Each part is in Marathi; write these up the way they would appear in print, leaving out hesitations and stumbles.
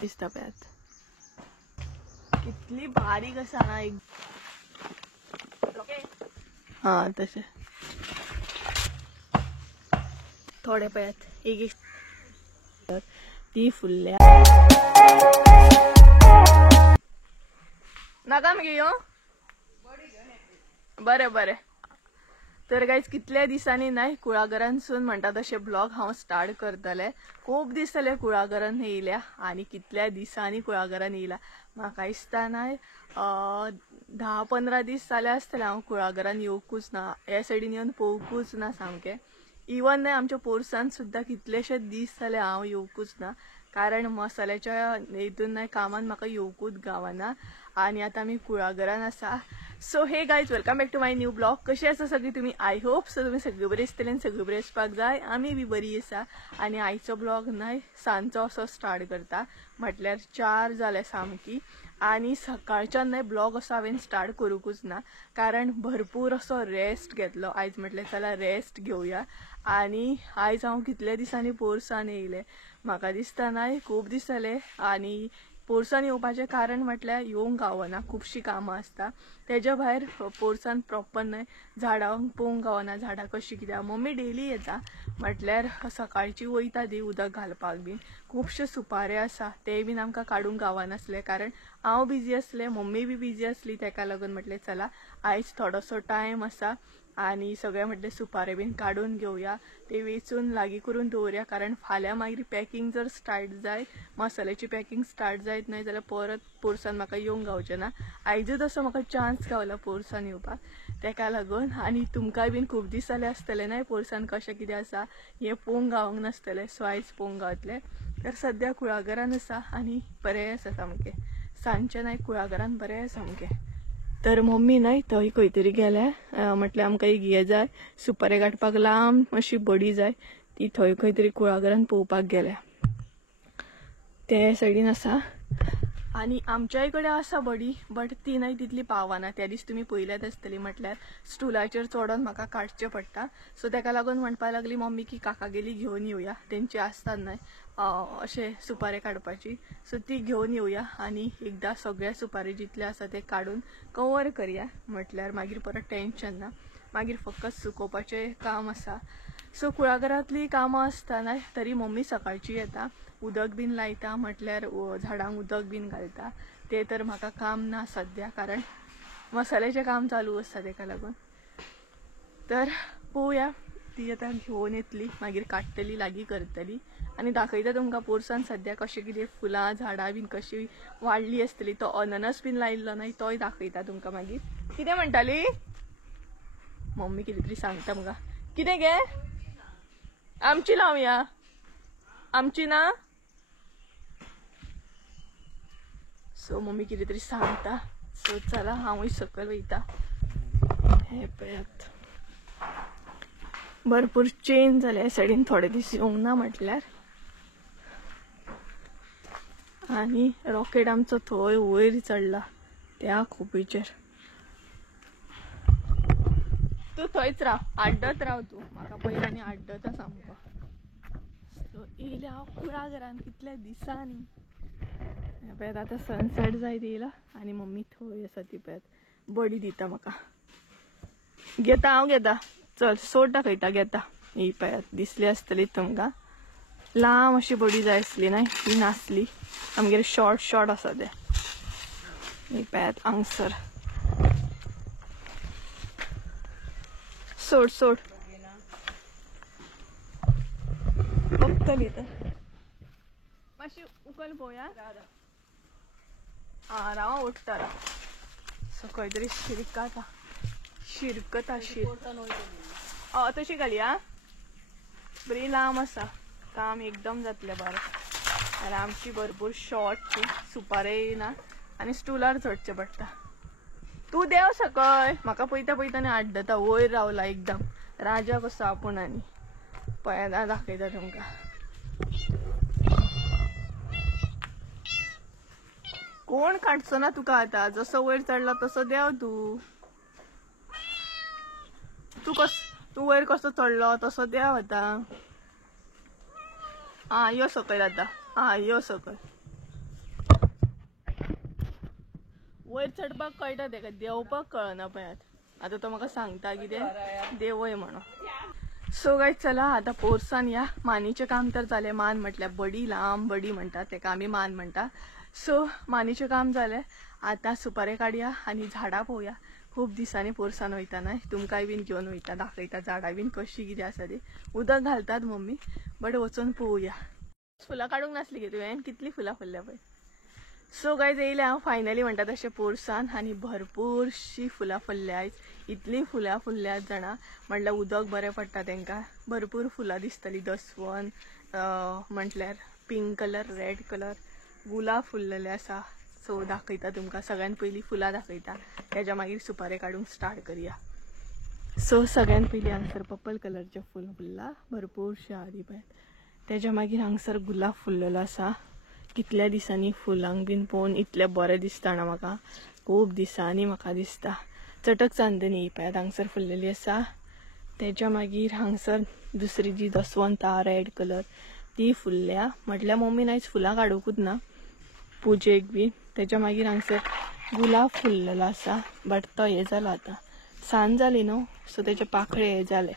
दिसता पळयात कितली बारीक आसा ना एक हा तसे थोडे पळयात एक एक ती फुल्ल्या नाका मगे यो बरे बरे। तर गाइज कितल्या दिसांनी नाही कुळागरांसून म्हणटा तसे ब्लॉग हांव स्टार्ट करतले। खूप दीस जाले कुळागरान येयल्या आणि कितल्या दिसांनी कुळागरान येयला म्हाका दिसता नाही 10-15 दीस जाले आसतले हांव कुळागरान येवकूच ना, ह्या सायडीन येवन पळोवकूच ना सामके। इवन नाही आमच्या पोरसान सुद्धा कितलेशे दीस जाले हांव येवकूच ना, कारण मसाल्याच्या हितून नाही कामान म्हाका येवकूच गावना आणि आता आमी कुळागरान आसा। So hey guys welcome back to my new blog. कशी आसा सगळी तुम्ही? आय होप सो तुम्ही सगळे बरे आसतले, सगळे बरे आसपाक जाय, आमी बी बरी आसा। आणि आयचो ब्लॉग नाही सांजचो असो स्टार्ट करता, म्हटल्यार 4 जाले सामकी आणि सकाळच्यान नाही ब्लॉग असो हांवें स्टार्ट करूकूच ना, कारण भरपूर असो रेस्ट घेतलो। आयज म्हटलें चला रेस्ट घेवया आणि आयज हांव कितल्या दिसांनी पोरसान येयले, म्हाका दिसता नाही खूप दीस जाले। आणि पोरसान येवपाचें कारण म्हटल्यार येवंक गावना, खुबशी कामां आसता। तेज्या भायर पोरसान प्रॉपर नाही झाडांक पळोवंक गावना, झाडां कशी कित्याक मम्मी डेली येता, म्हटल्यार सकाळची वयता ती उदक घालपाक बीन। खुबशे सुपारे आसा ते बीन आमकां काडूंक गावनासले, कारण हांव बिजी आसलें, मम्मी बी बिजी आसली, तेका लागून म्हटलें चला आयज थोडोसो टायम आसा आणि सगळे म्हटलें सुपारे बीन काडून घेवया, ते वेचून लागीं करून दवरया, कारण फाल्यां मागीर पॅकिंग जर स्टार्ट जाय, मसाल्याची पॅकिंग स्टार्ट जायत नाही जाल्यार परत पोरसान म्हाका येवंक गावचें ना। आयजूच असो म्हाका चान्स गावला पोरसान येवपाक, तेका लागून। आणि तुमकांय बीन खूब दीस जाले आसतले नाही पोरसान कशें कितें आसा हें पळोवंक गावंक नासतलें, सो आयज पळोवंक गावतलें। तर सद्या कुळागरान आसा आणि बरें आसा सामकें, सांजचें नाही कुळागरान बरें सामकें। तर मम्मी नाही थंय खंय तरी गेल्या, म्हटल्यार आमकां एक हे जाय सुपारे काडपाक लांब अशी बडी जाय, ती थंय खंय तरी कुळागरान पळोवपाक गेल्या, ते सायडीन आसा। आणि आमच्याय कडेन आसा बडी, बट ती नाही तितली पावना, त्या दीस तुमी पळयल्यात आसतली, म्हटल्यार स्टुलाचेर चडोन म्हाका काडचें पडटा। सो तेका लागून म्हणपाक लागली मम्मी की काका गेली घेवन येवया, तेंची आसतात न्हय अशे सुपारे काडपाची, सो ती घेवन येवया आणि एकदा सगळे सुपारे जितले आसा ते काडून कवर करया, म्हटल्यार मागीर परत टेन्शन ना, मागीर फकत सुकोवपाचें काम आसा। सो कुळागरांतली कामां आसतना तरी मम्मी सकाळची येता, उदक बीन लायता, म्हटल्यार झाडांक उदक बीन घालता, ते तर म्हाका काम ना सद्या, कारण मसाल्याचें काम चालू आसता तेका लागून। तर पळोवया ती आतां घेवन येतली, मागीर काडटली, लागीं करतली आणि दाखयता तुमकां पोरसान सद्या कशें कितें फुलां झाडां बीन कशी वाडली आसतली। तो अननस बीन लायिल्लो न्हय तोय दाखयता तुमकां मागीर। कितें म्हणटाली मम्मी? कितें तरी सांगता म्हाका, कितें गे? आमची लावया, आमची ना। सो मम्मी कितें तरी सांगता, सो चला हांवूय सकयल वयता। हे पळयात भरपूर चेंज जाले ह्या सायडीन, थोडे दीस येवंक ना म्हटल्यार। आणि रॉकेट आमचो थंय वयर चडला त्या खोपीचेर, तू थंयच राव, आड्डत राव तू, म्हाका पयलीं आड्डता सामको। सो येयल्या हांव कुळागरान कितल्या दिसांनी, पळयात आतां सनसेट जायत येयला आणि मम्मी थंय आसा ती पळयात बडी दिता म्हाका। घेता हांव घेता, चल सोड दाखयता घेता। ही पळयात दिसली आसतली तुमकां, लांब अशी बडी जाय आसली न्हय, ती नासली, आमगेर शॉर्ट शॉर्ट आसा ते। ही पळयात हांगसर, सोड सोड बघतली तर मातशी उकल पळोवया। हा राव उठता राव, सो खंय तरी शिरकाता शिरकता तशी घालया, बरी लांब आसा, काम एकदम जातलें बरें। आनी आमची भरपूर शॉर्ट सुपारे येयना आनी स्टुलार चडचें पडटा। तू देव सकय, म्हाका पळयता पळयता आनी आड्डता, वयर रावला एकदम राजा कसो आपूण। आनी पळयात दाखयता तुमकां, कोण काडचो ना तुका आतां, जसो वयर चडला तसो देव तू वयर कसो चडलो तसो देव आतां। हा यो सकयल आतां, हा यो सकयल, वयर चढपाक कळटा तेका देवपाक कळना पळयात आता तो म्हाका सांगता कितें देवय म्हणून सो गायज चला आता पोरसान या मानीचे काम तर जाले मान म्हटल्यार बडी लांब बडी म्हणटा तेका आमी मान म्हणटा सो मानीचे काम जाले आता सुपारे काडया आनी झाडां पळोवया खूब दिसांनी पोरसान वयता न्हय तुमकांय बीन घेवन वयता दाखयता झाडां बीन कशी कितें आसा ती उदक घालतात मम्मी बट वचून पळोवया फुलां काडूंक नासली गे तुवें कितली फुलां फुल्ल्या पळय सो गायज येयले हांव फायनली म्हणटा तशें पोरसान आनी भरपूरशी फुलां फुल्ल्या आयज इतली फुलां फुल्ल्यात जाणा म्हणल्यार उदक बरें पडटा तांकां भरपूर फुलां दिसतलीं दसवंत म्हटल्यार पिंक कलर रेड कलर गुलाब फुल्लेले आसा सो दाखयता तुमकां सगळ्यान पयलीं फुलां दाखयता तेज्या मागीर सुपारे काडूंक स्टार्ट करुया सो सगळ्यान पयलीं हांगसर पर्पल कलरचे फूल फुल्ला भरपूरशे आदी पळय तेज्या मागीर हांगसर गुलाब फुल्लेलो आसा कितल्या दिसांनी फुलांक बीन पळोवन इतलें बरें दिसता ना म्हाका खूब दिसांनी म्हाका दिसता चटक चांदणी पळयात हांगसर फुल्लेली आसा तेज्या मागीर हांगसर दुसरी जी दसवंता रेड कलर ती फुल्ल्या म्हटल्यार मम्मीन आयज फुलां काडूंकूच ना पुजेक बीन तेज्या मागीर हांगसर गुलाब फुल्लेलो आसा बट तो हे जालो आतां सांज जाली न्हू सो तेजे पाकळे हे जाले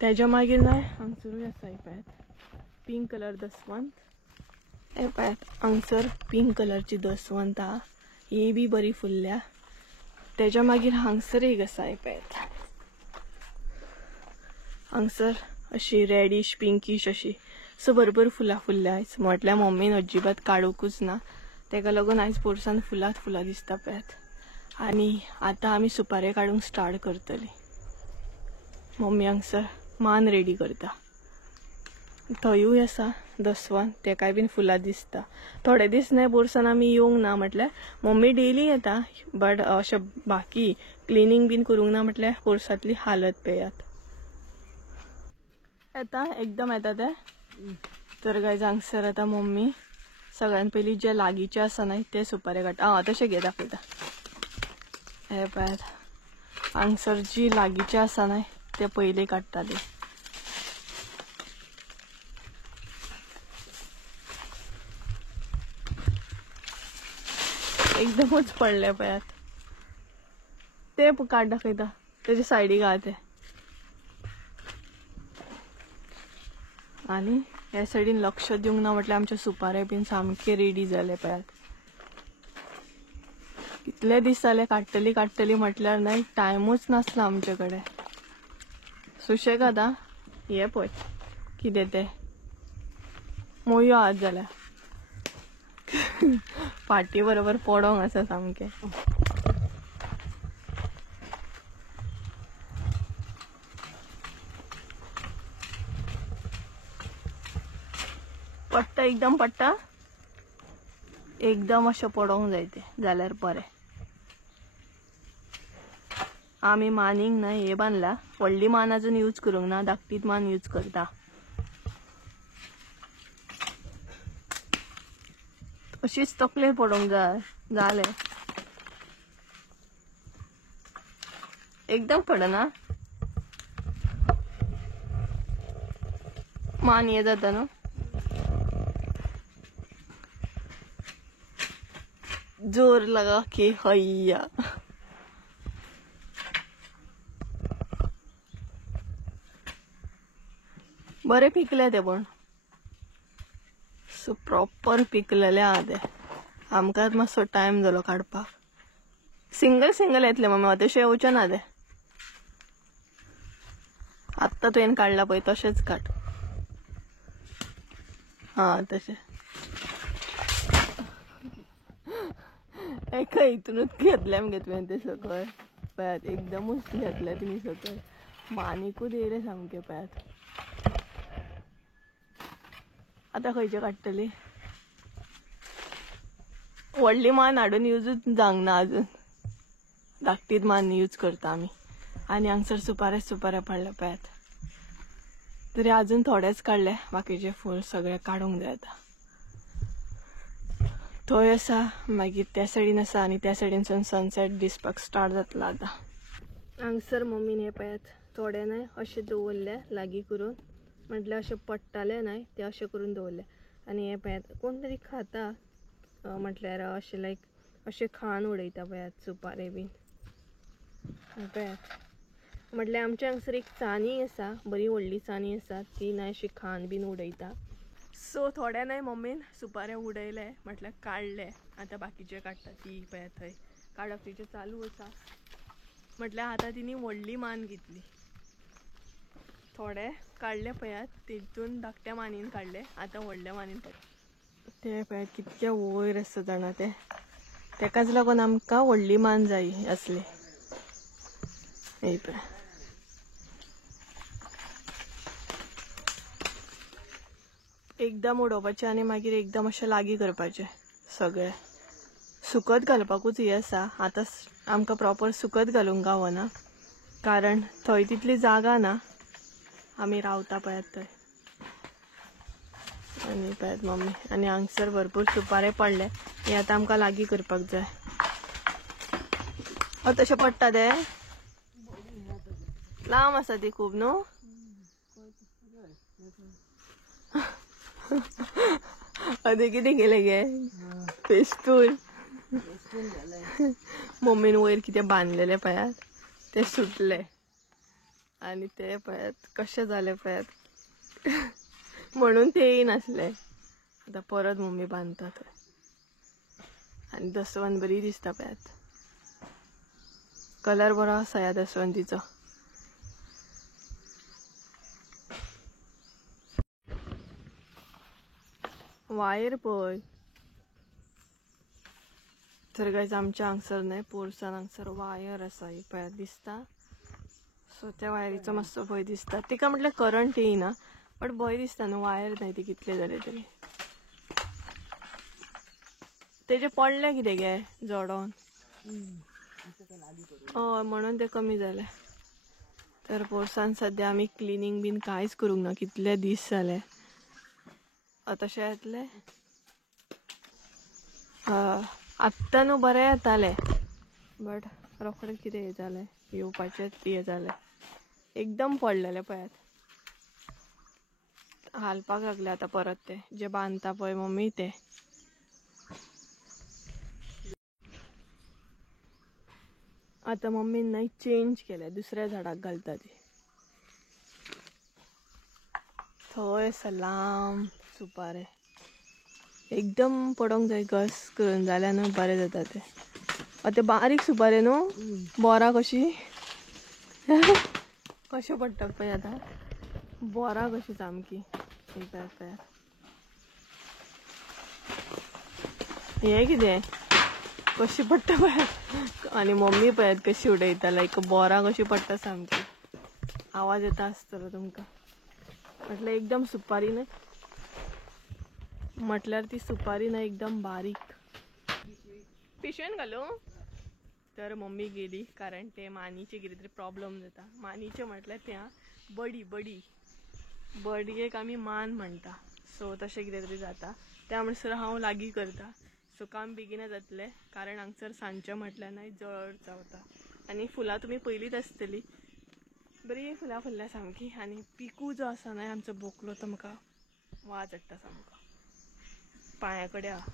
तेज्या मागीर न्हय हांगसरूय आसा हे पळयात पिंक कलर दसवंत हे पळयात हांगसर पिंक कलरची दसवंत आहा ही बी बरी फुल्ल्या तेज्या मागीर हांगसर एक आसा हे पळयात हांगसर अशी रेडिश पिंकीश अशी सो भरपूर फुलां फुल्ल्या आयज म्हटल्यार मम्मीन अजिबात काडूंकूच ना तेका लागून आयज पोरसान फुलांच फुलां दिसता पळयात आनी आतां आमी सुपारे काडूंक स्टार्ट करतली मम्मी हांगसर मान रेडी करता थंयूय आसा दसवंत तेकाय बीन फुलां दिसता थोडे दीस न्हय पोरसान आमी येवंक ना म्हटल्यार मम्मी डेली येता बट अशें बाकी क्लिनींग बीन करूंक ना म्हटल्यार पोरसांतली हालत पळयात येता एकदम येता ते तर गायज हांगसर आतां मम्मी सगळ्यान पयलीं जे लागींचे आसा न्हय ते सुपारे काडटा तशें घे दाखयता हे पळयात हांगसर जी लागींचे आसा न्हय ते पयलीं काडटाली एकदमच पडले पळयात ते काड दाखयता तेजे सायडीक आहा ते आनी ह्या सायडीन लक्ष दिवंक ना म्हटल्यार आमचे सुपारे बीन सामके रेडी जाले पळयात कितले दीस जाले काडटली काडटली म्हटल्यार न्हय टायमूच नासलो आमचे कडेन सुशेगाद आं हे पळय कितें ते मोयो आहात जाल्यार फाटी बरोबर पडोंक आसा सामके पडटा एकदम अशें पडोंक जाय ते जाल्यार बरें आमी मानीक न्हय हे बांदला व्हडली मान अजून यूज करूंक ना धाकटीच मान यूज करता अशीच तकलेर पडोंक जाय जालें एकदम पडना मान हे जाता न्हू जोर लगा के हैया बरे पिकले ते पण सो प्रॉपर पिकलेले आहा ते आमकां मातसो टायम जालो काडपाक सिंगल सिंगल येतले मम्मी तशें येवचे ना ते आत्तां तुवें काडला पळय तशेंच काड तशें एका हितूनच घेतले मगे तुवें ते सकयल पळयात एकदमूच घेतले तुमी सकयल मानीकूच येयले सामके पळयात आतां खंयचे काडटली व्हडली मान हाडून यूजूच जावंक ना अजून धाकटीच मान यूज करता आमी आनी हांगसर सुपारे पडले पळयात तरी अजून थोडेच काडले बाकीचे फूल सगळे काडूंक जाय आतां थंय आसा मागीर त्या सायडीन आसा आनी त्या सायडीनसून सनसेट दिसपाक स्टार्ट जातलो आतां हांगसर मम्मीन हे पळयात थोडे न्हय अशें दवरले लागीं करून म्हटल्यार अशें पडटाले न्हय ते अशें करून दवरले आनी हे पळयात कोण तरी खाता म्हटल्यार अशें लायक असे खान उडयता पळयात सुपारे बीन पळयात. म्हटल्यार आमच्या हांगसर एक चानी आसा, बरी व्हडली चानी आसा, ती ना अशी खान बीन उडयता. सो थोड्या नाही मम्मीन सुपारे उडयले, म्हटल्यार काढले. आता बाकीचे काडटा ती पळय थंय काडप तिचे चालू आसा. म्हटल्यार आता तिने व्हडली मान घेतली. थोडे काडले पळयात, तितून धाकट्या मानीन काडले, आता व्हडल्या मानीन काडले. ते पळयात कितके वयर आसा जाणा ते, तेकाच लागून आमकां व्हडली मान जाय असली. हे पळय एकदम उडोवपाचे आनी मागीर एकदम अशें लागीं करपाचे सगळे. सुकत घालपाकूच हे आसा. आतां आमकां प्रॉपर सुकत घालूंक गावना, कारण थंय तितली जागा ना, आमी रावता पळयात थंय. आनी पळयात मम्मी, आनी हांगसर भरपूर सुपारे पडले. हे आतां आमकां लागीं करपाक जाय. तशें पडटा ते लांब आसा ती खूब न्हू. अदे कितें केले गे फेस्तून. मम्मीन वयर कितें बांधलेले पळयात ते सुटले आनी ते पळयात कशें जाले पळयात. म्हणून ते येयनासले. आतां परत मम्मी बांधता थंय. आनी दसवंत बरी दिसता पळयात. कलर बरो आसा ह्या दसवंतीचो. वायर पळय. तर गायज आमच्या हांगसर न्हय पोरसान हांगसर वायर आसा, ही पळयात दिसता. सो त्या वायरीचो मातसो भंय दिसता. तिका म्हटल्यार करंट येयना, बट भंय दिसता न्हू, वायर न्हय ती कितले जाले तरी. तेजे पडले कितें गे जोडोन. हय म्हणून ते कमी जाले. तर पोरसान सद्या आमी क्लिनींग बीन कांयच करूंक ना, कितले दीस जाले. तशें येतले. आत्तां न्हू बरें येताले, बट रोखडेच कितें हे जालें, येवपाचेच हे जालें. एकदम पडलेले पळयात. हालपाक लागले आतां परत ते जे बांधता पळय मम्मी ते. आता मम्मीन नाही चेंज केले, दुसऱ्या झाडाक घालता ती. थंय आसा लांब सुपारे. एकदम पडोंक जाय घस करून, जाल्यार न्हू बरें जाता ते. ते बारीक सुपारे न्हू, बोरां कशी कशें पडटा पळय आतां. बोरां कशी सामकी. हे कितें कशी पडटा पळयात. आनी मम्मी पळयात कशी उडयता, लायक बोरां कशी पडटा सामकी. आवाज येता आसतलो तुमकां. म्हटल्यार एकदम सुपारी न्हय, म्हटल्यार ती सुपारी ना एकदम बारीक. पिशवेन घालूं. तर मम्मी गेली, कारण ते मानीचे कितें तरी प्रॉब्लेम जाता. मानीचे म्हटल्यार त्या बडयेक आमी मान म्हणटा. सो तशें कितें तरी जाता, त्या म्हणसर हांव लागीं करता. सो काम बेगिना जातलें, कारण हांगसर सांजचें म्हटल्यार नाही जड जावता. आनी फुलां तुमी पयलींच आसतली, बरी फुलां फुल्ल्या सामकी. आनी पिकू जो आसा न्हय आमचो बोकलो, तो म्हाका वाज हाडटा सामको, पांया कडेन आहा.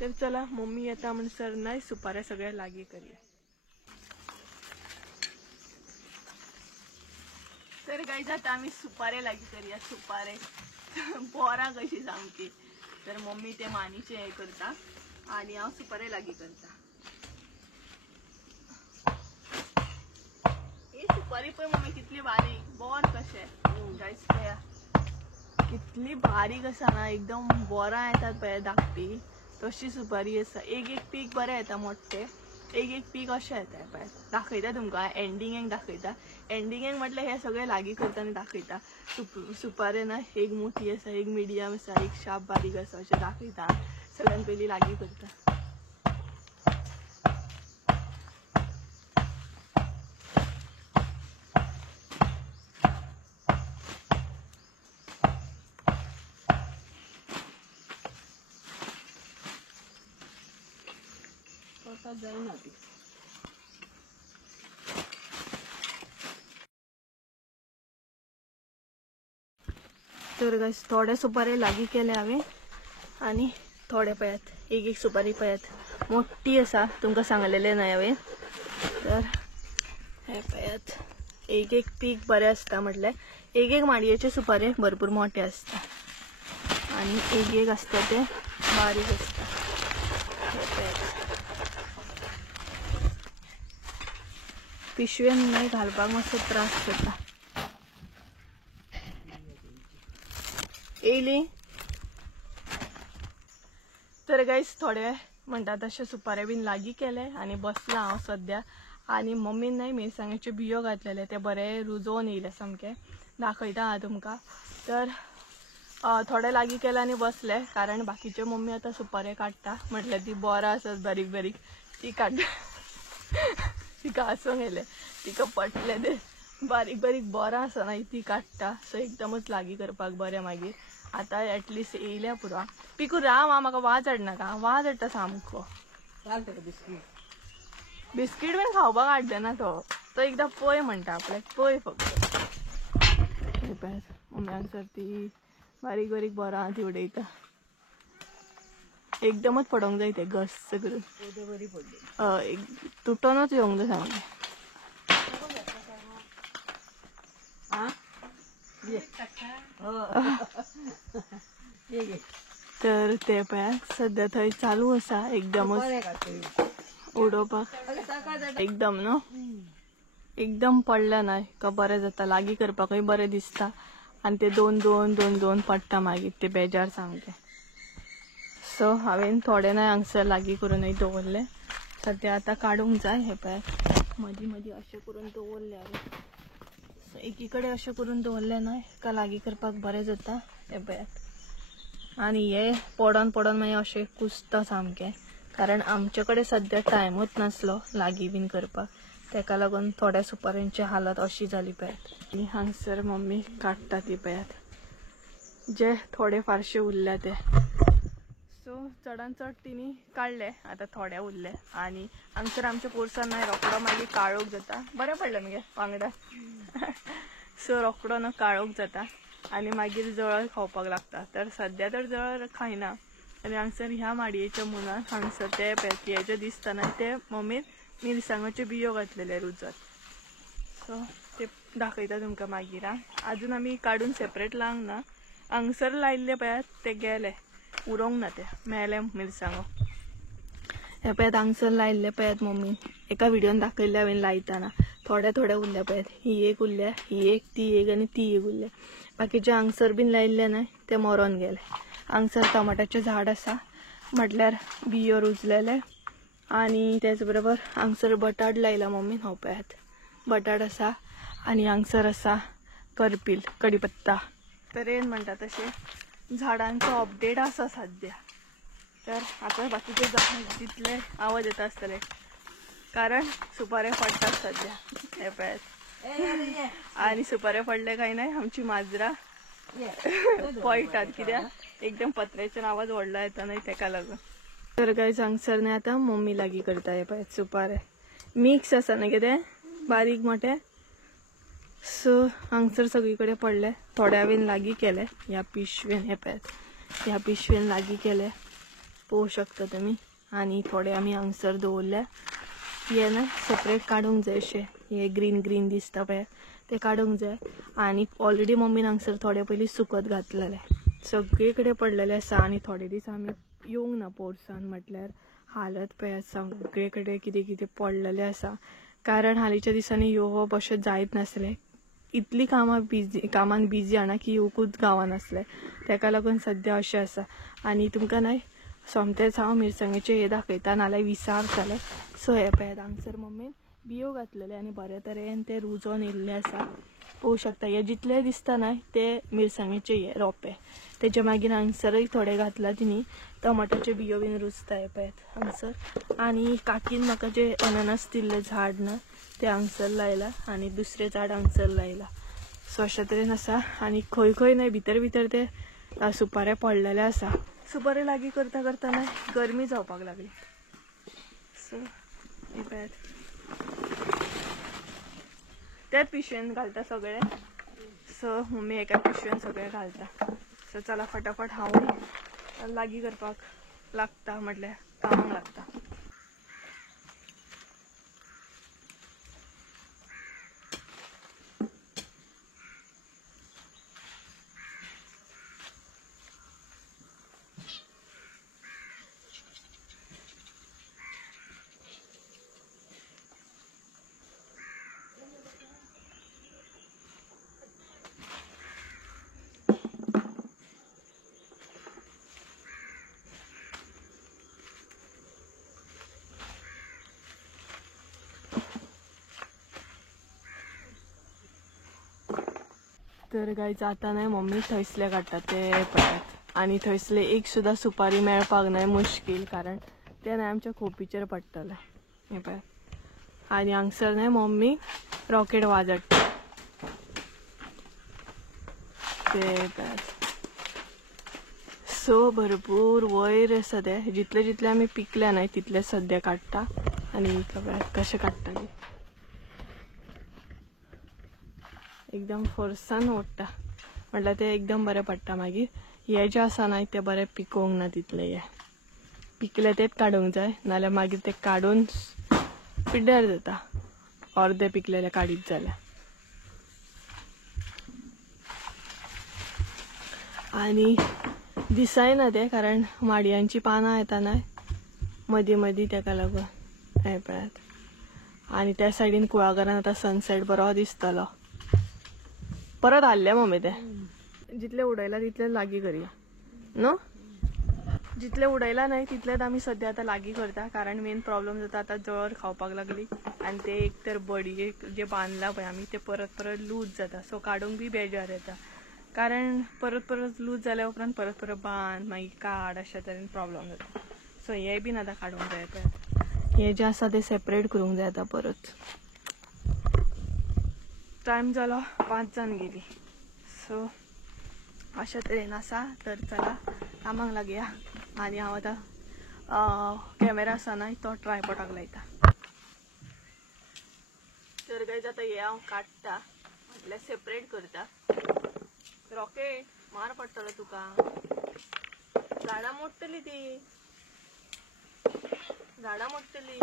तर चला मम्मी येता म्हणसर नाही सुपारे सगळे लागीं करया. तर गायज आतां आमी सुपारे लागीं करया. सुपारे बोरां कशी सामकी. तर मम्मी ते मानीचे हे करता आनी हांव सुपारे लागीं करता. ही सुपारी पळय मम्मी कितली बारीक, बोर कशें गायज पळया कितली बारीक आसा ना. एकदम बोरां येतात पळय धाकटी, तशी सुपारी आसा. एक एक पीक बरें येता मोठे, एक एक पीक अशें येता पळय. दाखयता तुमकां, एंडिंगेक दाखयता. एंडिंगेक म्हटल्यार हे सगळे लागीं करता आनी दाखयता. सुपारे ना एक मोठी आसा, एक मिडियम आसा, एक शार्प बारीक आसा, अशें दाखयता. सगळ्यान पयलीं लागीं करता. जायना ती. तर गायज थोडे सुपारी लागीं केले हांवें, आनी थोडे पळयात एक एक सुपारी पळयात मोठी असा तुमका सांगलेले नाही हांवें. तर हे पळयात एक एक पीक बरें असता म्हटल्यार एक एक माडयेचे सुपारे भरपूर मोठे असता आणि एक एक असता ते बारीक असता. हे पळयात पिशवेन नाही घालपाक मातसो त्रास जाता. येयली तर गाईस थोडे म्हणटा तशे सुपारे बीन लागी केले आणि बसला हांव सध्या. आणि मम्मीन नाही मिरसांगेचे बियो घातलेले ते बरे रुजोवन येयले सामके. दाखयता हांव तुमकां. तर थोडे लागी केले आणि बसले कारण बाकीचे मम्मी आता सुपारे काडटा म्हटल्यार ती बोरां आसात बारीक बारीक ती काड तिका हांसूंक येयले. तिका पटले ते बारीक बारीक बोरां आसा ना ती काडटा. सो एकदमच लागी करपाक बरें. मागीर आता एटलिस्ट येयल्या पुरो. पिकू राव म्हाका वाज हाडनाका. वाज हाडटा सामको. बिस्कीट बीन खावपाक हाडले ना तो एकदां पय म्हणटा आपल्याक पय फक्त. मम्मी हांगसर ती बारीक बारीक बोरां ती उडयता. एकदमच पडोंक जाय ते घस करून. तुटोनच येवंक जाय सामकें. तर ते पळयात सध्या थंय चालू आसा एकदमच उडोवपाक. एकदम न्हू एकदम पडलें नाही का बरें जाता. लागी करपाकय बरें दिसता आणि ते दोन दोन दोन दोन पडटा मागीर ते बेजार सामकें. सो हांवें थोडे नाही हांगसर लागी करूनय दवरले. सध्या आता काडूंक जाय. हे पळयात मदीं मदीं अशें करून दवरले हांवें. एकीकडे अशें करून दवरले न्हय का लागी करपाक बरें जाता. हे पळयात आणि हे पडोन पडोन मागीर अशें कुसता सामकें कारण आमचे कडेन सध्या टायमूच नासलो लागी बीन करपाक. तेका लागून थोड्या सुपाऱ्यांची हालत अशी जाली पळयात. आणि हांगसर मम्मी काडटा ती पळयात जे थोडे फारशे उरल्या ते. सो चडान चड तिणी काडले. आता थोडे उरले आणि हांगसर आमच्या पोरसां नाही रोकडो मागीर काळोख जाता. बरें पडलें मगे वांगडा. सो रोकडो न काळोख जाता आणि मागीर जळ खावपाक लागता. तर सध्या तर जळ खायना. आणि हांगसर ह्या माडयेच्या मुनान हांगसर ते पेटयेचे दिसतना ते मम्मीन मिरसांगाचे बियो घातलेले रुजत. सो ते दाखयता तुमकां मागीर. अजून आमी काडून सेपरेट लावंक ना. हांगसर लायिल्ले पळयात ते गेले उरोंक ना ते मेले मिरसांगो. हे पळयात हांगसर लायिल्ले पळयात मम्मीन एका व्हिडिओन दाखयल्ले हांवें लायतना. थोडे थोडे उरले पळयात. ही एक उरल्या ही एक ती एक आणि ती एक उरले. बाकीचे हांगसर बीन लायिल्ले न्हय ते मरोन गेले. हांगसर टमाटाचे झाड आसा म्हटल्यार बियो रुजलेले. आणि त्याच बरोबर हांगसर बटाट लायला मम्मीन. हो पळयात बटाट आसा आणि हांगसर आसा करपील कडीपत्ता. तरेन म्हणटा तशे झाडांचो अपडेट आसा सध्या. तर आता बाकीचे तितले आवाज येता आसतले कारण सुपारे पडटात सध्या. हे पळयात आणि सुपारे पडले काय नाही आमची माजरां पळटात कित्याक एकदम पत्र्याच्यान आवाज व्हडलो येता न्हय तेका लागून. तर गायज हांगसर न्हय आतां मम्मी लागी करता. हे पळयात सुपारे मिक्स आसा न्हय कितें बारीक मोठे. सो हांगसर सगळी कडेन पडले. थोडे हांवें लागी केले ह्या पिशवेन. हे पळयात ह्या पिशवेन लागी केले पळोवंक शकता तुमी. आणि थोडे आमी हांगसर दवरले. हे ना सेपरेट काडूंक जाय अशें. हे ग्रीन ग्रीन दिसता पळय ते काडूंक जाय. आणि ऑलरेडी मम्मीन हांगसर थोडे पयलीं सुकत घातलेले. सगळे कडेन पडलेले आसा आणि थोडे दीस आमी येवंक ना पोरसान म्हटल्यार हालत पळयात सगळे कडेन कितें कितें पडलेले आसा. कारण हालींच्या दिसांनी येवप अशें जायत नासलें. इतली कामान बिजी आना की येवकूच गावनासले. तेका लागून सध्या अशें आसा. आणि तुमकां न्हय सोमतेच हांव मिरसांगेचे हे दाखयता नाल्यार विसारतले. सो हे पळयात हांगसर मम्मीन बियो घातलेले आणि बरे तरेन ते रुजोन येयल्ले आसा. पळोवंक शकता हे जितले दिसता न्हय ते मिरसांगेचे हे रोंपे. तेच्या मागीर हांगसरय थोडे घातला तिणी टमाटाचे बियो बीन रुजता. हे पळयात हांगसर. आणि काकीन म्हाका जे अननस दिल्ले झाड ना ते हांगसर लायला आणि दुसरे झाड हांगसर लायला. सो अशा तरेन आसा. आणि खंय खंय न्हय भितर भितर ते सुपारे पडलेले आसा. सुपारे लागी करता करता न्हय गरमी जावपाक लागली. सो हे पळयात ते पिशवेन घालता सगळे. सो मम्मी एका पिशवेन सगळे घालता. सो चला फटाफट हांव लागी करपाक लागता म्हटल्यार कामाक लागता. तर गाईज आता नाही मम्मी थंयसले काडटा ते पडटात आणि थंयसले एक सुद्धा सुपारी मेळपाक नाही मुश्कील, कारण ते नाही आमच्या खोपीचेर पडटले हे पळय. आणि हांगसर नाही मम्मी रॉकेट वाजडटा ते पळय. सो भरपूर वयर आसा ते, जितले जितले आमी पिकले नाही तितले सद्या काडटा. आणि कशें काडटा ते एकदम फोर्सान ओडटा म्हटल्यार ते एकदम बरें पडटा. मागीर हे जे आसा न्हय ते बरें पिकोवंक ना तितले, हे पिकले तेच काडूंक जाय, नाल्यार मागीर ते काडून पिड्ड्यार जाता अर्धे पिकलेले काडीत जाल्यार. आणि दिसायना ते, कारण माडयांची पानां येता न्हय मदीं मदीं तेका लागून हे पळयात. आणि त्या सायडीन कुळागरान आता सनसेट बरो दिसतलो. परत हाडले मम्मी ते, जितले उडयला तितले लागीं करया न्हू. जितले उडयला नाही तितलेच आमी सद्या आता लागीं करता, कारण मेन प्रॉब्लेम जाता आता जळर खावपाक लागली आणि ते एक तर बडयेक जे बांदला पळय आमी ते परत परत लूज जाता. सो काडूंक बी बेजार येता, कारण परत परत लूज जाल्या उपरांत परत परत बांद मागीर काड अशा तरेन प्रॉब्लेम जाता. सो हे बीन आतां काडूंक जाय. हे जे आसा ते सेपरेट करूंक जाय आतां परत. टायम जालो 5 जावन गेली. सो अशा तरेन आसा. तर चला कामाक लागया. आणि हांव आतां कॅमेरा आसा न्हय तो ट्रायपॉडाक लायता. तर गायज आतां हे हांव काडटा म्हटल्यार सेपरेट करता. रॉकेट मार पडटलो तुका, झाडां मोडटली ती, झाडां मोडटली.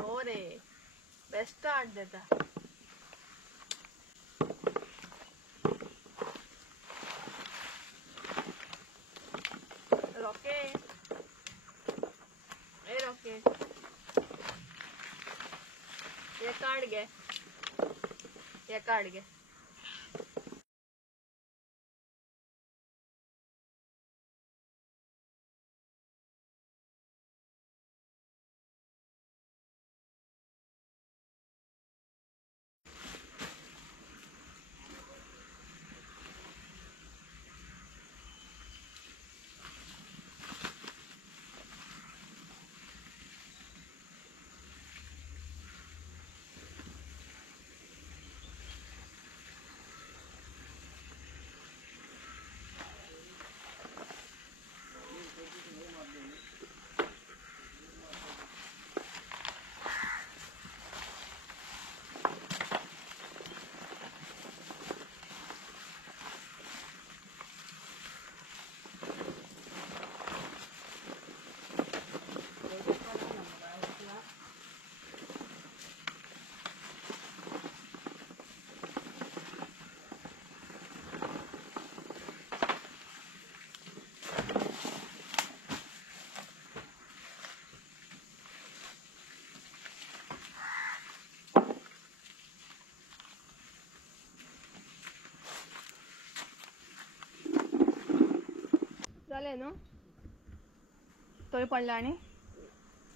हो रे बेस्ट आर्ट देता. रॉकेट ए रॉकेट हे काढ गे, हे काढ गे. झाले न्हू तोय पडला. आणि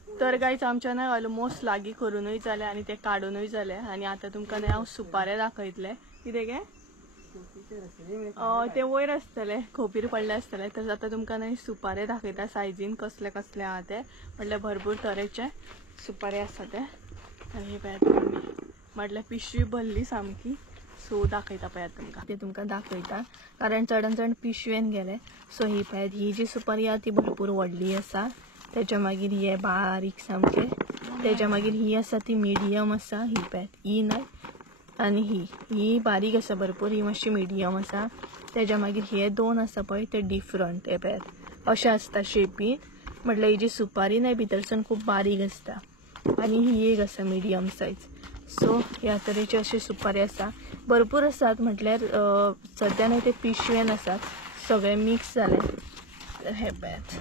तर गायज आमच्या न्हय ऑलमोस्ट लागीं करूनय जाले आणि ते काडूनय जाले. आणि आता तुमकां न्हय हांव सुपारे दाखयतले. कितें गे ते वयर आसतले खोपीर पडले आसतले. तर आता तुमकां न्हय सुपारे दाखयता सायजीन कसले कसले आहा ते, म्हटल्यार भरपूर तरेचे सुपारे आसा ते. आणि हे पळयात म्हटल्यार पिशवी भरली सामकी. सो दाखयता पळयात तुमकां, ते तुमकां दाखयता कारण चडन चड पिशवेन गेले. सो ही पळयात ही जी सुपारी आहा ती भरपूर व्हडली आसा. त्याच्या मागीर हे बारीक सामके, त्याच्या मागीर ही आसा ती मिडियम आसा. ही पळयात ही नाही, आणि ही बारीक आसा भरपूर, ही मातशी मिडियम आसा. त्याच्या मागीर हे दोन आसा पळय ते डिफरंट. हे पळयात अशें आसता शेपीन, म्हटल्यार ही जी सुपारी नाही भितरसून खूब बारीक आसता. आणि ही एक आसा मिडियम सायज. सो ह्या तरेचे अशे सुपारी आसा, भरपूर आसात. म्हटल्यार सद्या नाही ते पिशवेन आसात, सगळे मिक्स जाले. तर हे पळयात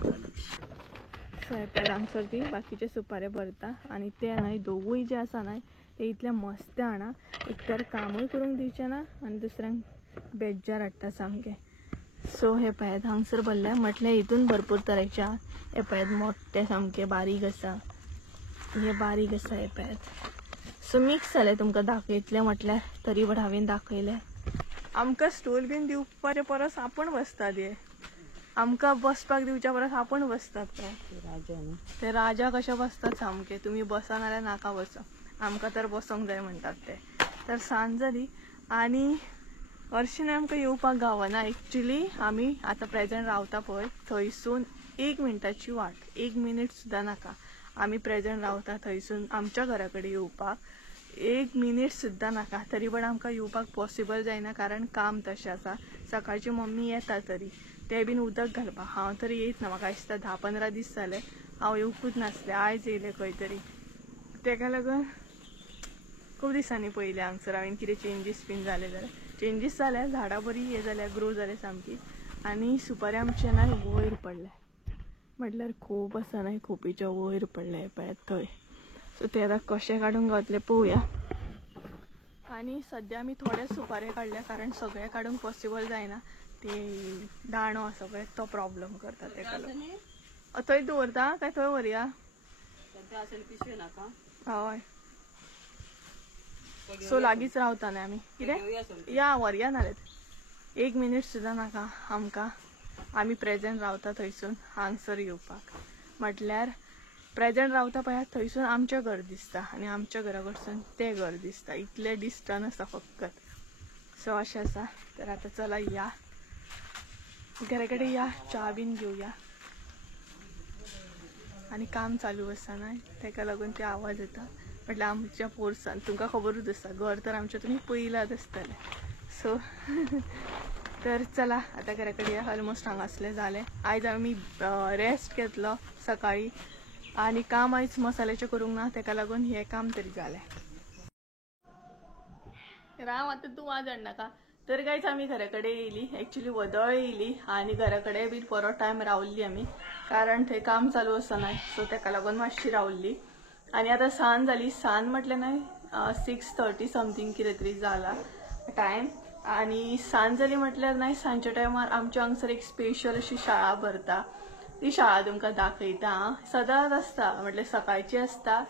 हांगसर ती बाकीचे सुपारे भरता. आणि ते न्हय दोगूय जे आसा न्हय ते इतले मस्त हाडा, एक तर कामूय करूंक दिवचे ना आणि दुसऱ्यांक बेजार हाडटा सामके. सो हे पळयात हांगसर भरले, म्हटल्यार हितून भरपूर तरेचे आहा. हे पळयात मोठे सामके बारीक आसा, हे बारीक आसा. हे पळयात सो मिक्स जालें तुमकां दाखयतलें म्हटल्यार तरी पण हांवें दाखयलें. आमकां स्टोल बीन दिवपाचे परस आपण बसतात हे. आमकां बसपाक दिवच्या परस आपण बसतात काय. ते राजा कशे बसतात सामके. तुम्ही बसा नाल्यार नाका बसा. आमकां तर बसोंक जाय म्हणटात ते. तर सांज जाली आनी हरशीं आमकां येवपाक गावना. एक्चुली आमी आतां प्रेझेंट रावता पळय थंयसून 1 मिनटाची वाट, 1 मिनिट सुद्दां नाका. आमी प्रेझेंट रावता थंयसून आमच्या घरा कडेन येवपाक 1 मिनिट सुद्दां नाका. तरी पण आमकां येवपाक पॉसिबल जायना कारण काम तशें आसा. सकाळची मम्मी येता तरी ते बीन उदक घालपाक. हांव तरी येयत ना. म्हाका दिसता 10-15 दीस जाले हांव येवकूच नासलें. आयज येयलें खंय तरी. तेका लागून खूब दिसांनी पयलें हांगसर हांवें कितें चेंजीस बीन जाले जाल्यार. चेंजीस जाल्या, झाडां बरी हे जाल्या, ग्रो जाले सामकी. आनी सुपारी आमचे ना वयर पडले म्हटल्यार खूब आसा ना खोपीच्या वयर पडले पळयात थंय. सो ते आतां कशें काडूंक गावतले पळोवया. आनी सद्या आमी थोडे सुपारे काडल्या कारण सगळे काडूंक पॉसिबल जायना. ते दाणो आसा पळय तो प्रॉब्लेम करता. तेका लागून थंय दवरता काय थंय व्हरया. हय सो लागींच रावता न्ही आमी. कितें या व्हरया नाल्यार 1 मिनिट सुद्दां नाका आमकां. आमी प्रेझेंट रावता थंयसून हांगसर येवपाक. म्हटल्यार प्रेझेंट रावता पळय थंयसून आमचें घर दिसता आनी आमच्या घरा कडसून तें घर दिसता. इतलें डिस्टन्स आसा फकत. सो अशें आसा. तर आतां चला या घरा कडेन या, च्या बीन घेवया. आनी काम चालू आसा ना तेका लागून ते आवाज येता. म्हटल्यार आमच्या पोरसान तुमकां खबरूच आसा घर तर आमचें तुमी पयलात आसतलें. सो तर चला आतां घरा कडेन या. ऑलमोस्ट हांगासलें जालें. आयज आमी रेस्ट घेतलो सकाळी आनी काम आयज मसाल्याचें करूंक ना तेका लागून हें काम तरी जालें. राव आतां तूं वाज हाडनाका. तर गायज आमी घरा कडेन येयली. एक्चुली वदळ येयली आनी घरा कडेन बी बरो टायम रावल्ली आमी कारण थंय काम चालू आसा न्हय. सो तेका लागून मातशी रावल्ली. आनी आतां सांज जाली. सांज म्हटल्यार न्हय 6:30 समथींग कितें तरी जाला टायम. आनी सांज जाली म्हटल्यार न्हय सांजच्या टायमार आमच्या हांगसर एक स्पेशल अशी शाळा भरता. ती शाळा तुमकां दाखयता. सदांच आसता म्हटल्यार सकाळची आसता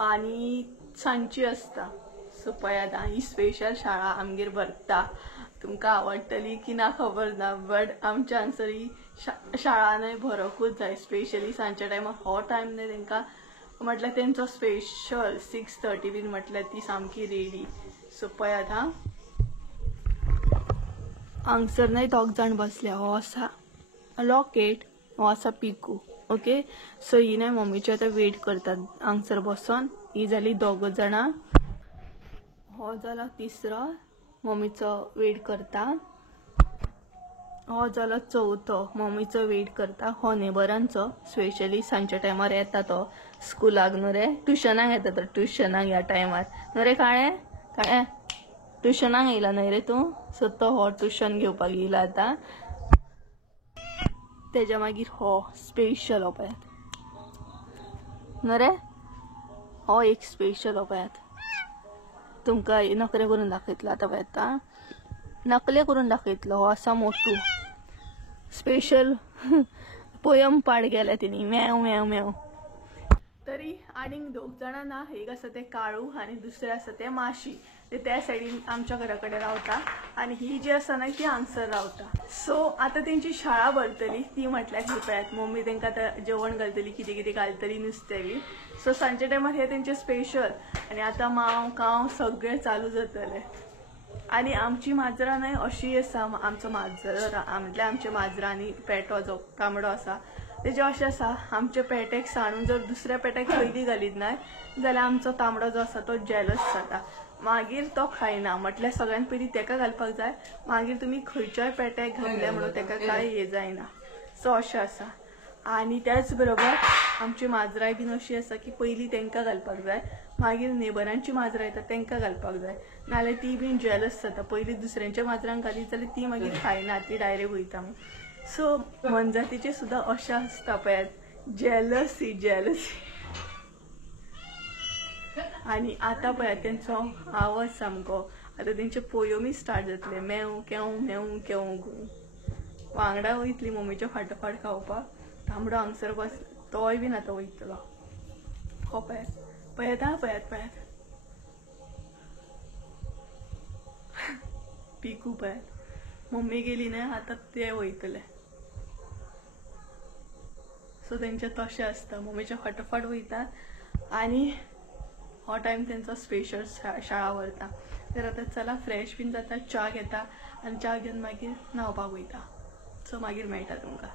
आनी सांजची आसता. सो पळयात ही स्पेशल शाळा आमगेर भरता. तुमकां आवडटली की ना खबर ना बट आमच्या हांगसर ही शाळा न्हय भरोकूच जाय. स्पेशली सांजच्या टायमार हो टायम न्हय तांकां म्हटल्यार तेंचो स्पेशल 6:30 बीन म्हटल्यार ती सामकी रेडी. सो पळयात हांगसर न्हय 2 जाण बसल्या. हो आसा लॉकेट, हो आसा पिकू. ओके सो ही न्हय मम्मीचे आतां वेट करतात हांगसर बसून. ही जाली 2 जाणां. हो जाला तिसरो मम्मीचो वेट करता. हो जालो चवथो मम्मीचो वेट करता. हो नेबरांचो स्पेशली सांजच्या टायमार येता तो स्कुलाक न्हू रे. ट्युशनाक येता तो ट्युशनाक ह्या टायमार न्हू रे. काळे ट्युशनाक येयला न्हय रे तूं. सो तो हो ट्युशन घेवपाक येयला आतां. तेज्या मागीर हो स्पेशल हो पळयात न्हू रे. हो एक स्पेशल हो पळयात. तुमकां नखरे करून दाखयतलो आतां पळयता. नकले करून दाखयतलो. हो आसा मोटू स्पेशल पोयम पाड गेल्या तेणी मेव मेव मेव. तरी आनीक 2 जाणां ना. एक आसा ते काळू आनी दुसरे आसा ते माशी. ते त्या सायडीन आमच्या घरा कडेन रावता आनी ही जी आसा ना ती हांगसर रावता. सो आतां तेंची शाळा भरतली. ती म्हटल्यार ही पळयात मम्मी तांकां आतां जेवण घालतली कितें कितें घालतली नुस्तें बी. सो सांजच्या टायमार हे तेंचे स्पेशल. आनी आतां माव काव सगळें चालू जातलें. आनी आमची माजरां न्हय अशी आसा. आमचो माजर म्हटल्यार आमच्या माजरांनी पेटो जो तांबडो आसा तेजे अशें आसा. आमच्या पेट्याक सांडून जर दुसऱ्या पेट्याक खयली घालीत न्हय जाल्यार आमचो तांबडो जो आसा तो जेलस जाता. मागीर तो खायना. म्हटल्यार सगळ्यान पयलीं तेका घालपाक जाय. मागीर तुमी खंयच्याय पेट्याक घातले म्हणून तेका कांय हे जायना. सो अशें आसा. आनी त्याच बरोबर आमची माजराय बीन अशी आसा की पयलीं तेंकां घालपाक जाय मागीर नेबरांची माजरां येता तेंकां घालपाक जाय. नाल्यार ती बीन जेलस जाता. पयलीं दुसऱ्यांच्या माजरांक घालीत जाल्यार ती मागीर खायना. ती डायरेक्ट वयता. सो मनजातीचे सुद्दां अशें आसता पळयात जेलसी जेलसी. आनी आतां पळयात तेंचो आवाज सामको. आतां तेंचे पोयमी स्टार्ट जातले. मेव केव मेव केव गो. वांगडा वयतली मम्मीच्या फाटोफाट खावपाक. तांबडो हांगसर बस तोय बीन आतां वयतलो. हो पळयात पळयात पळयात पळयात पप्पी खूप आहेत. मम्मी गेली नाही आता ते वयतले. सो त्यांचे तशें आसता, मम्मीचे फटाफट वयतात आणि हो टाइम त्यांचा स्पेशल शाळा व्हरता. तर आता चला फ्रेश बीन जाता, च्या घेता आणि च्या घेवन मागीर न्हावपाक वयता. सो मागीर मेळटा तुमकां.